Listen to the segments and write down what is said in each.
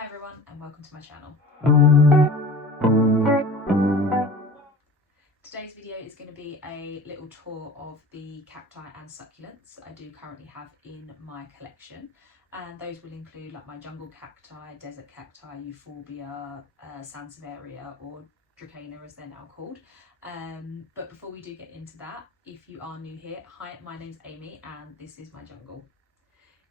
Hi everyone and welcome to my channel. Today's video is going to be a little tour of the cacti and succulents I do currently have in my collection, and those will include like my jungle cacti, desert cacti, euphorbia, sansevieria or dracaena as they're now called. But before we do get into that, if you are new here, hi, my name's Amy and this is my jungle.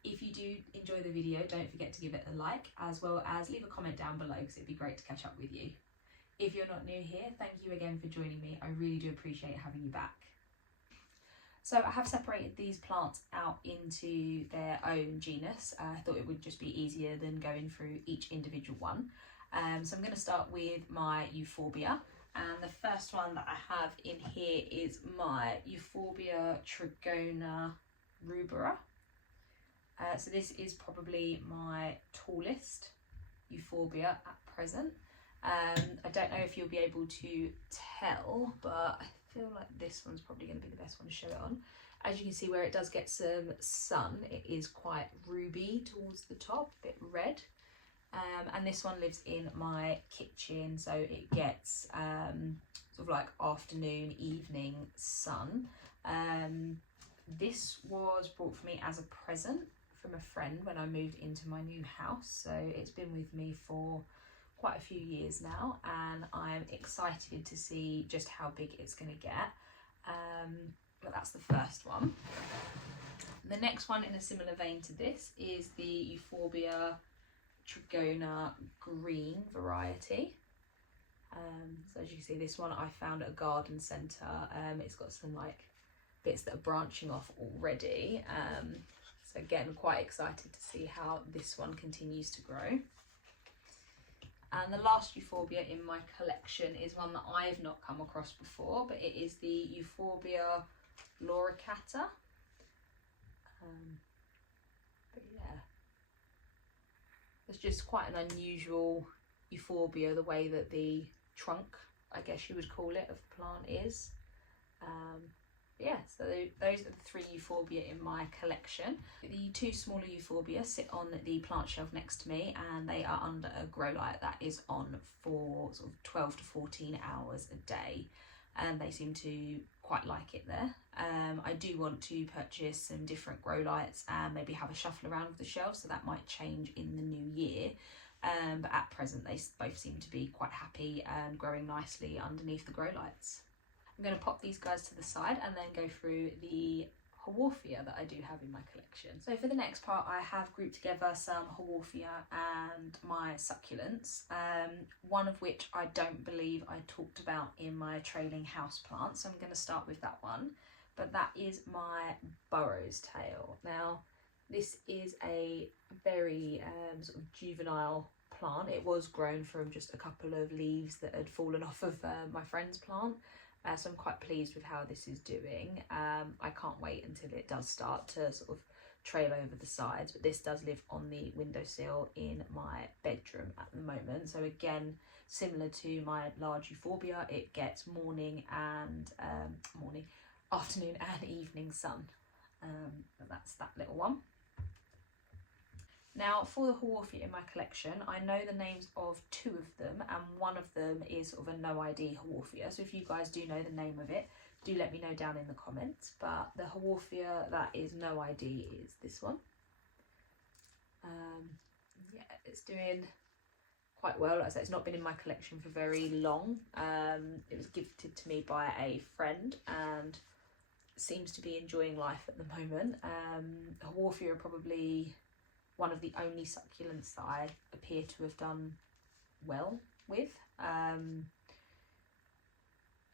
If you do enjoy the video, don't forget to give it a like, as well as leave a comment down below because it'd be great to catch up with you. If you're not new here, thank you again for joining me. I really do appreciate having you back. So I have separated these plants out into their own genus. I thought it would just be easier than going through each individual one. So I'm going to start with my euphorbia. And the first one that I have in here is my euphorbia trigona rubera. So this is probably my tallest euphorbia at present. I don't know if you'll be able to tell, but I feel like this one's probably going to be the best one to show it on. As you can see, where it does get some sun, it is quite ruby towards the top, a bit red. And this one lives in my kitchen, so it gets sort of like afternoon, evening sun. This was brought for me as a present from a friend when I moved into my new house, so it's been with me for quite a few years now, and I'm excited to see just how big it's going to get. But that's the first one. The next one in a similar vein to this is the euphorbia trigona green variety. So as you can see, this one I found at a garden centre. It's got some like bits that are branching off already. So again, quite excited to see how this one continues to grow. And the last euphorbia in my collection is one that I've not come across before, but it is the euphorbia lauricata. But yeah, it's just quite an unusual euphorbia, the way that the trunk, I guess you would call it, of the plant is. Yeah, so those are the three euphorbia in my collection. The two smaller euphorbia sit on the plant shelf next to me, and they are under a grow light that is on for sort of 12 to 14 hours a day, and they seem to quite like it there. I do want to purchase some different grow lights and maybe have a shuffle around with the shelf, so that might change in the new year. But at present they both seem to be quite happy and growing nicely underneath the grow lights. I'm going to pop these guys to the side and then go through the haworthia that I do have in my collection. So for the next part, I have grouped together some haworthia and my succulents, one of which I don't believe I talked about in my trailing houseplant, so I'm going to start with that one. But that is my burrow's tail. Now, this is a very sort of juvenile plant. It was grown from just a couple of leaves that had fallen off of my friend's plant. So I'm quite pleased with how this is doing. I can't wait until it does start to sort of trail over the sides, but this does live on the windowsill in my bedroom at the moment. So again, similar to my large euphorbia, it gets afternoon and evening sun. But that's that little one. Now for the haworthia in my collection, I know the names of two of them, and one of them is sort of a no ID haworthia. So if you guys do know the name of it, do let me know down in the comments. But the haworthia that is no ID is this one. Yeah, it's doing quite well. Like I said, it's not been in my collection for very long. It was gifted to me by a friend and seems to be enjoying life at the moment. Haworthia are probably one of the only succulents that I appear to have done well with.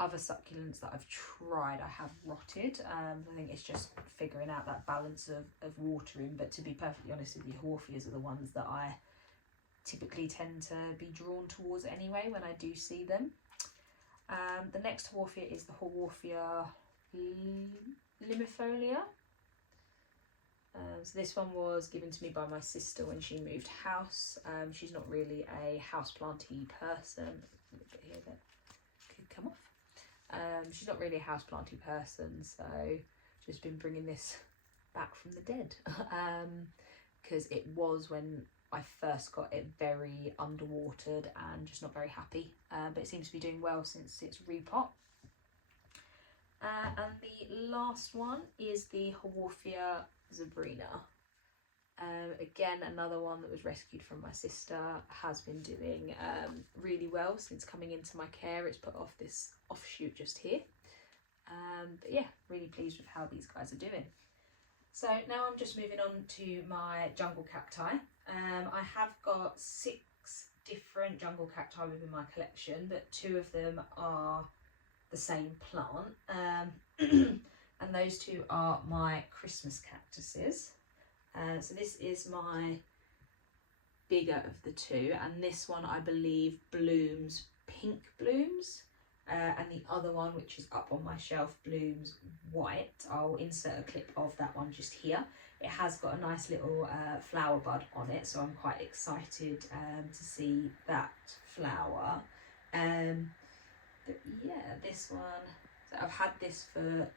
Other succulents that I've tried, I have rotted. I think it's just figuring out that balance of watering, but to be perfectly honest with you, haworthias are the ones that I typically tend to be drawn towards anyway when I do see them. The next haworthia is the haworthia limifolia. So this one was given to me by my sister when she moved house. She's not really a houseplanty person. A little bit here that could come off. She's not really a houseplanty person, so just been bringing this back from the dead. Because it was, when I first got it very underwatered and just not very happy, but it seems to be doing well since its repot. And the last one is the Haworthia zebrina. Again, another one that was rescued from my sister, has been doing really well since coming into my care. It's put off this offshoot just here. But yeah, really pleased with how these guys are doing. So now I'm just moving on to my jungle cacti. I have got 6 different jungle cacti within my collection, but 2 of them are the same plant. And those 2 are my Christmas cactuses. So this is my bigger of the 2, and this one I believe blooms pink blooms, and the other one, which is up on my shelf, blooms white. I'll insert a clip of that one just here. It has got a nice little flower bud on it, so I'm quite excited to see that flower. But yeah, this one, so I've had this for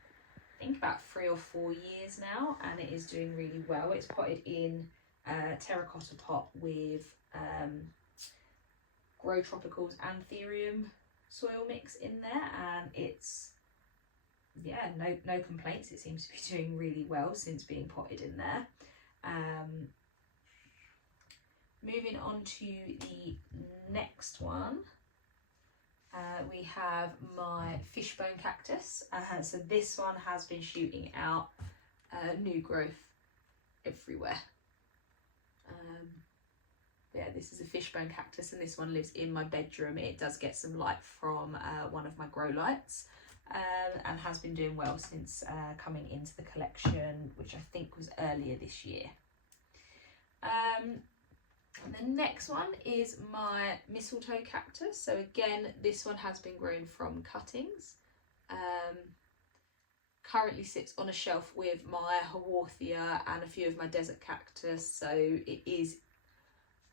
I think about 3 or 4 years now, and it is doing really well. It's potted in terracotta pot with Grow Tropicals Anthurium soil mix in there, and it's, yeah, no complaints. It seems to be doing really well since being potted in there. Moving on to the next one, we have my fishbone cactus. So this one has been shooting out new growth everywhere. Yeah, this is a fishbone cactus, and this one lives in my bedroom. It does get some light from one of my grow lights, and has been doing well since coming into the collection, which I think was earlier this year. And the next one is my mistletoe cactus. So again, this one has been grown from cuttings. Currently sits on a shelf with my Haworthia and a few of my desert cactus, so it is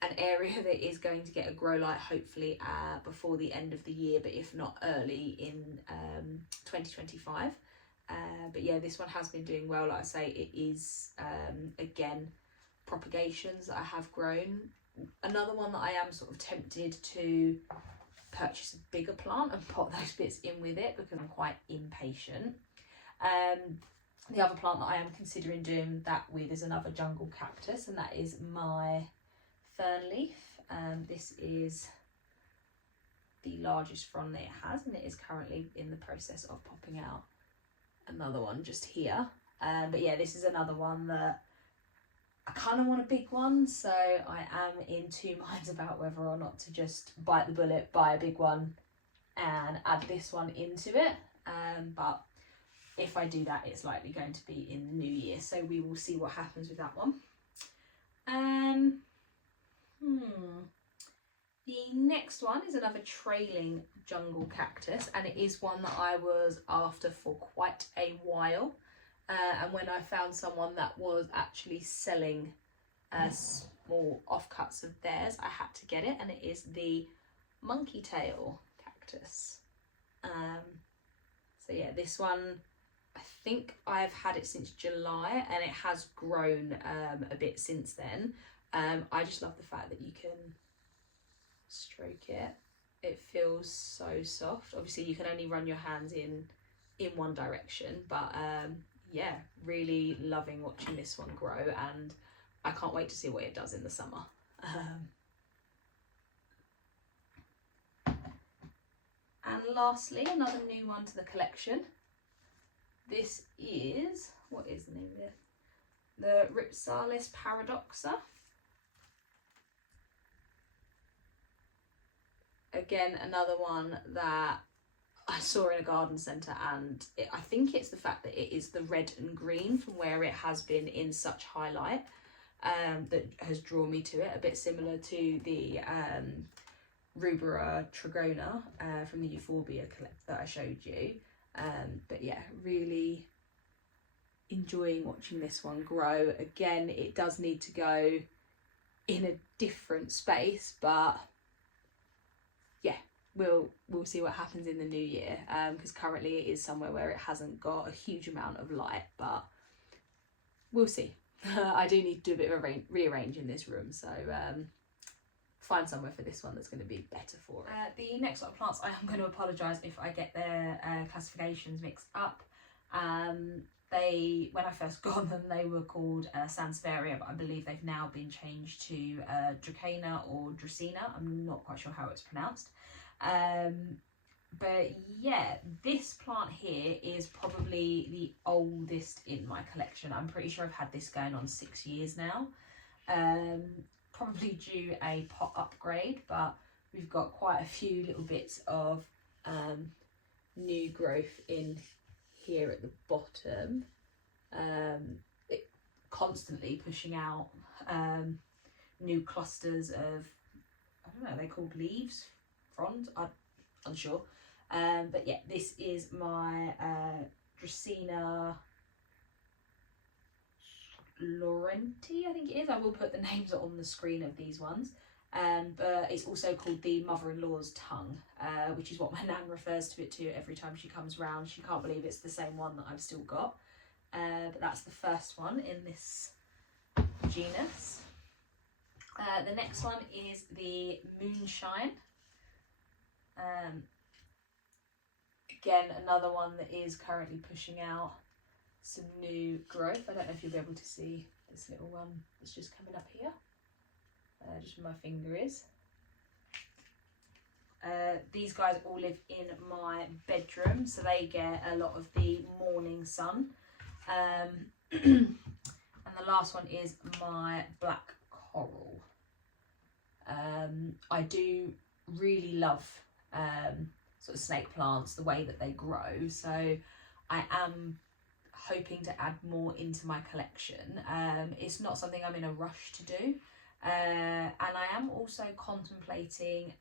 an area that is going to get a grow light hopefully before the end of the year, but if not early in 2025. But yeah, this one has been doing well. Like I say, it is again propagations that I have grown. Another one that I am sort of tempted to purchase a bigger plant and pot those bits in with it, because I'm quite impatient. The other plant that I am considering doing that with is another jungle cactus, and that is my fern leaf. This is the largest frond that it has, and it is currently in the process of popping out another one just here. But yeah, this is another one that I kind of want a big one, so I am in 2 minds about whether or not to just bite the bullet, buy a big one and add this one into it. But if I do that, it's likely going to be in the new year, so we will see what happens with that one. The next one is another trailing jungle cactus, and it is one that I was after for quite a while. And when I found someone that was actually selling small offcuts of theirs, I had to get it, and it is the monkey tail cactus. So yeah, this one, I think I've had it since July, and it has grown a bit since then. I just love the fact that you can stroke it. It feels so soft. Obviously you can only run your hands in one direction, but yeah, really loving watching this one grow, and I can't wait to see what it does in the summer. And lastly, another new one to the collection. This is, what is the name of it? The Ripsalis paradoxa. Again, another one that I saw in a garden centre, and I think it's the fact that it is the red and green from where it has been in such highlight that has drawn me to it. A bit similar to the Rubra trigona from the Euphorbia that I showed you. But yeah, really enjoying watching this one grow. Again, it does need to go in a different space, but yeah, we'll see what happens in the new year, because currently it is somewhere where it hasn't got a huge amount of light, but we'll see. I do need to do a bit of a rearrange in this room, so find somewhere for this one that's going to be better for it. The next lot of plants, I am going to apologise if I get their classifications mixed up. When I first got them, they were called sansevieria, but I believe they've now been changed to dracaena or dracaena. I'm not quite sure how it's pronounced. But yeah, this plant here is probably the oldest in my collection. I'm pretty sure I've had this going on 6 years now. Probably due a pot upgrade, but we've got quite a few little bits of new growth in here at the bottom. It constantly pushing out new clusters of, I don't know, they're called leaves, fronds, I'm unsure. But yeah, this is my dracaena Laurenti, I think it is. I will put the names on the screen of these ones. But it's also called the mother-in-law's tongue, which is what my nan refers to it to every time she comes round. She can't believe it's the same one that I've still got. But that's the first one in this genus. The next one is the moonshine. Again, another one that is currently pushing out some new growth. I don't know if you'll be able to see this little one that's just coming up here. Just where my finger is. These guys all live in my bedroom, so they get a lot of the morning sun. And the last one is my black coral. I do really love sort of snake plants, the way that they grow, so I am hoping to add more into my collection. It's not something I'm in a rush to do. And I am also contemplating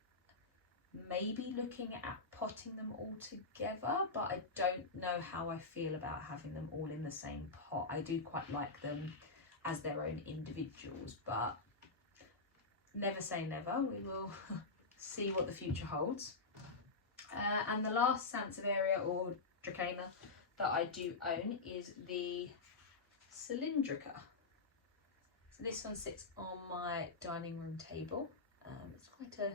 maybe looking at potting them all together, but I don't know how I feel about having them all in the same pot. I do quite like them as their own individuals, but never say never. We will see what the future holds. And the last sansevieria or dracaena that I do own is the cylindrica. So this one sits on my dining room table. It's quite a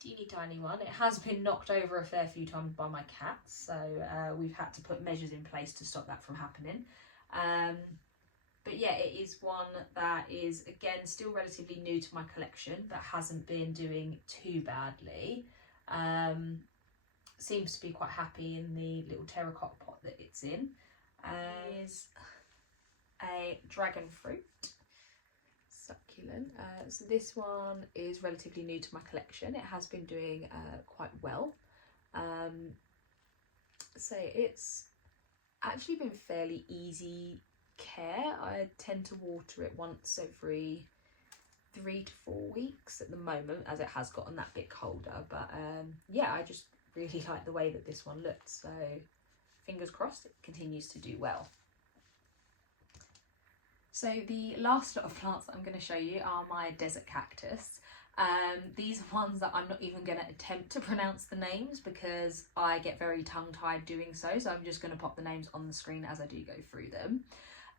teeny tiny one. It has been knocked over a fair few times by my cats, so we've had to put measures in place to stop that from happening. But yeah, it is one that is, again, still relatively new to my collection, but hasn't been doing too badly. Seems to be quite happy in the little terracotta pot that it's in. Is a dragon fruit succulent. So this one is relatively new to my collection. It has been doing quite well. So it's actually been fairly easy care. I tend to water it once every 3 to 4 weeks at the moment, as it has gotten that bit colder. But yeah, I just really like the way that this one looks, so fingers crossed it continues to do well. So the last lot of plants that I'm going to show you are my desert cactus. These are ones that I'm not even going to attempt to pronounce the names because I get very tongue-tied doing so, so I'm just going to pop the names on the screen as I do go through them.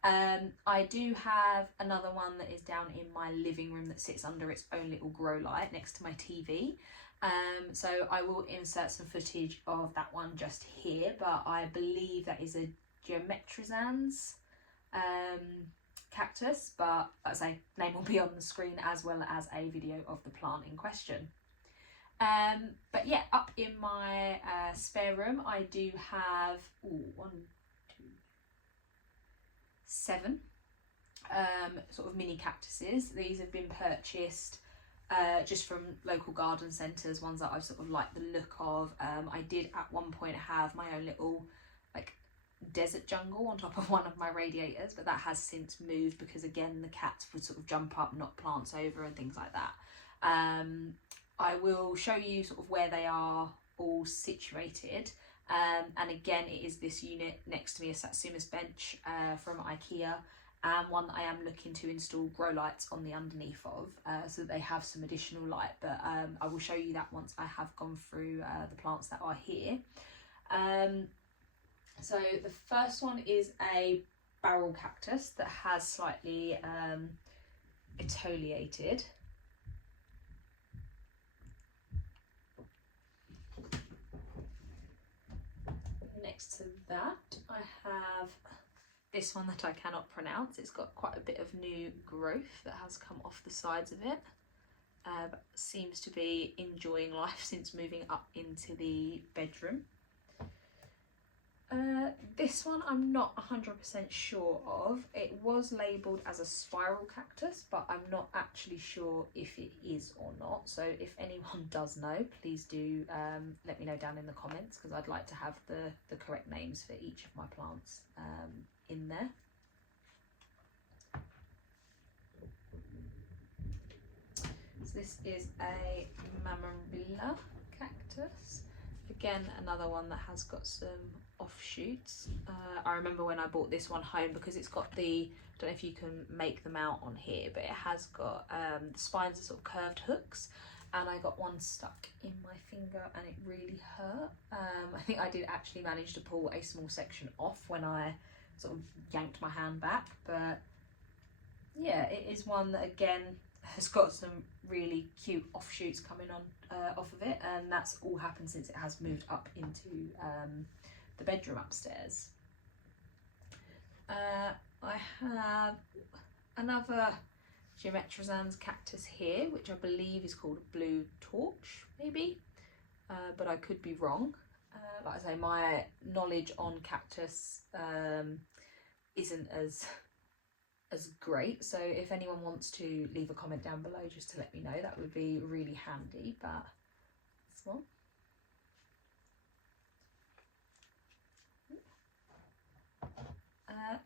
I do have another one that is down in my living room that sits under its own little grow light next to my TV. So I will insert some footage of that one just here, but I believe that is a geometrizans cactus, but as I say, name will be on the screen as well as a video of the plant in question. But yeah, up in my spare room I do have 7 sort of mini cactuses. These have been purchased just from local garden centres, ones that I've sort of liked the look of. I did at one point have my own little like desert jungle on top of one of my radiators, but that has since moved because again the cats would sort of jump up, knock plants over and things like that. I will show you sort of where they are all situated. And again, it is this unit next to me, a Satsumas bench from IKEA, and one that I am looking to install grow lights on the underneath of, so that they have some additional light, but I will show you that once I have gone through the plants that are here. So the first one is a barrel cactus that has slightly exfoliated. Next to that, I have this one that I cannot pronounce. It's got quite a bit of new growth that has come off the sides of it. Seems to be enjoying life since moving up into the bedroom. This one I'm not 100% sure of. It was labelled as a spiral cactus, but I'm not actually sure if it is or not. So if anyone does know, please do let me know down in the comments, because I'd like to have the correct names for each of my plants in there. So this is a Mamarilla cactus. Again, another one that has got some offshoots. I remember when I bought this one home, because it's got the, I don't know if you can make them out on here, but it has got the spines are sort of curved hooks, and I got one stuck in my finger and it really hurt. I think I did actually manage to pull a small section off when I sort of yanked my hand back, but yeah, it is one that again has got some really cute offshoots coming on off of it, and that's all happened since it has moved up into the bedroom upstairs. I have another Geometrosans cactus here, which I believe is called Blue Torch, maybe, but I could be wrong. Like I say, my knowledge on cactus isn't as great, so if anyone wants to leave a comment down below just to let me know, that would be really handy. But this one,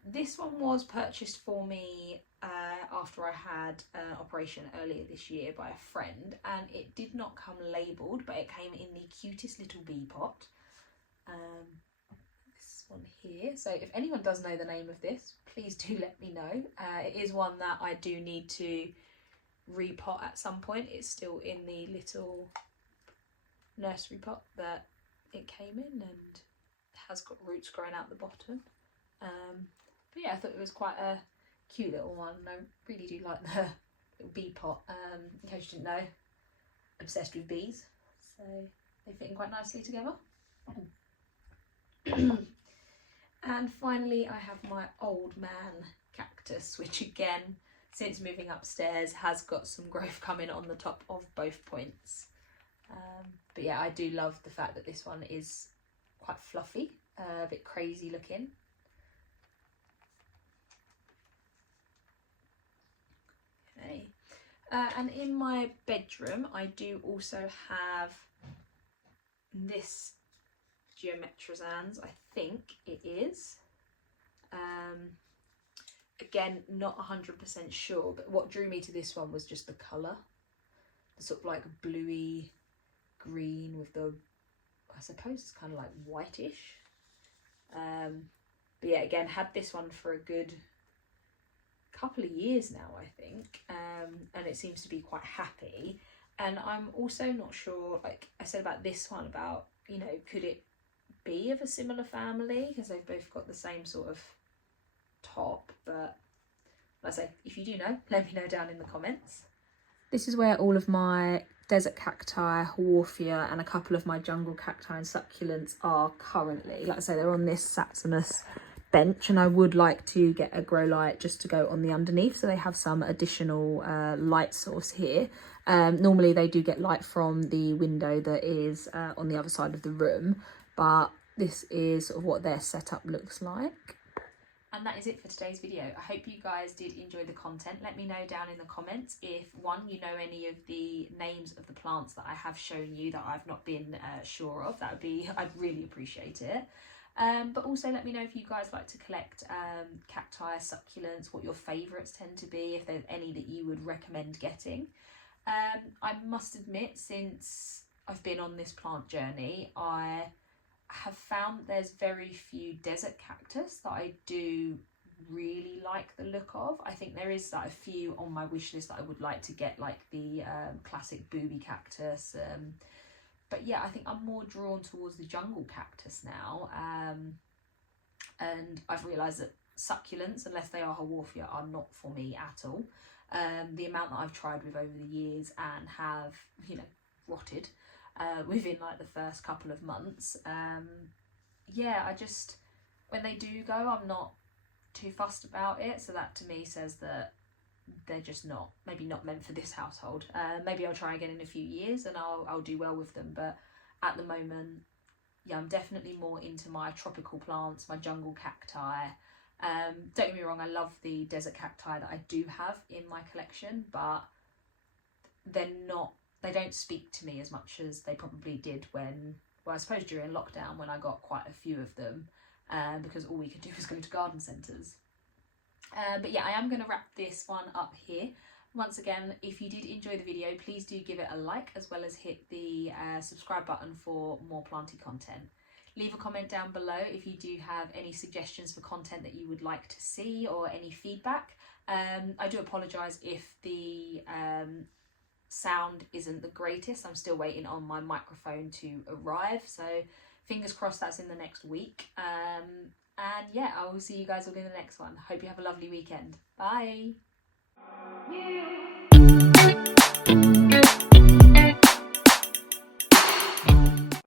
this one was purchased for me after I had an operation earlier this year by a friend, and it did not come labelled, but it came in the cutest little bee pot. This one here, so if anyone does know the name of this, please do let me know. It is one that I do need to repot at some point. It's still in the little nursery pot that it came in, and has got roots growing out the bottom. But yeah, I thought it was quite a cute little one. I really do like the little bee pot. In case you didn't know, obsessed with bees, so they fit in quite nicely together. And finally, I have my old man cactus, which again, since moving upstairs, has got some growth coming on the top of both points. But yeah, I do love the fact that this one is quite fluffy, a bit crazy looking. Okay. And in my bedroom, I do also have this Geometrosans, I think it is. Again, not 100% sure, but what drew me to this one was just the colour. The sort of like bluey green with the, I suppose it's kind of like whitish. But yeah, again, had this one for a good couple of years now, I think, and it seems to be quite happy. And I'm also not sure, like I said about this one, about, you know, could it be of a similar family, because they've both got the same sort of top. But like I say, if you do know, let me know down in the comments. This is where all of my desert cacti, Haworthia, and a couple of my jungle cacti and succulents are currently. Like I say, they're on this Saxonus bench, and I would like to get a grow light just to go on the underneath, so they have some additional light source here. Normally they do get light from the window that is on the other side of the room, but this is sort of what their setup looks like. And that is it for today's video. I hope you guys did enjoy the content. Let me know down in the comments if, one, you know any of the names of the plants that I have shown you that I've not been sure of. That would be, I'd really appreciate it. But also let me know if you guys like to collect cacti, succulents, what your favourites tend to be, if there's any that you would recommend getting. I must admit, since I've been on this plant journey, I have found that there's very few desert cactus that I do really like the look of. I think there is like a few on my wish list that I would like to get, like the classic booby cactus. But yeah, I think I'm more drawn towards the jungle cactus now. And I've realised that succulents, unless they are Haworthia, are not for me at all. The amount that I've tried with over the years and have, you know, rotted within like the first couple of months. Yeah, I just, when they do go, I'm not too fussed about it. So that to me says that they're just not, maybe not meant for this household. Maybe I'll try again in a few years and I'll do well with them. But at the moment, yeah, I'm definitely more into my tropical plants, my jungle cacti. Don't get me wrong, I love the desert cacti that I do have in my collection, but they're not, they don't speak to me as much as they probably did when, well, I suppose during lockdown when I got quite a few of them, because all we could do was go to garden centres. But yeah, I am going to wrap this one up here. Once again, if you did enjoy the video, please do give it a like, as well as hit the subscribe button for more planty content. Leave a comment down below if you do have any suggestions for content that you would like to see or any feedback. I do apologise if the sound isn't the greatest. I'm still waiting on my microphone to arrive, so fingers crossed that's in the next week. And yeah, I will see you guys all in the next one. Hope you have a lovely weekend. Bye!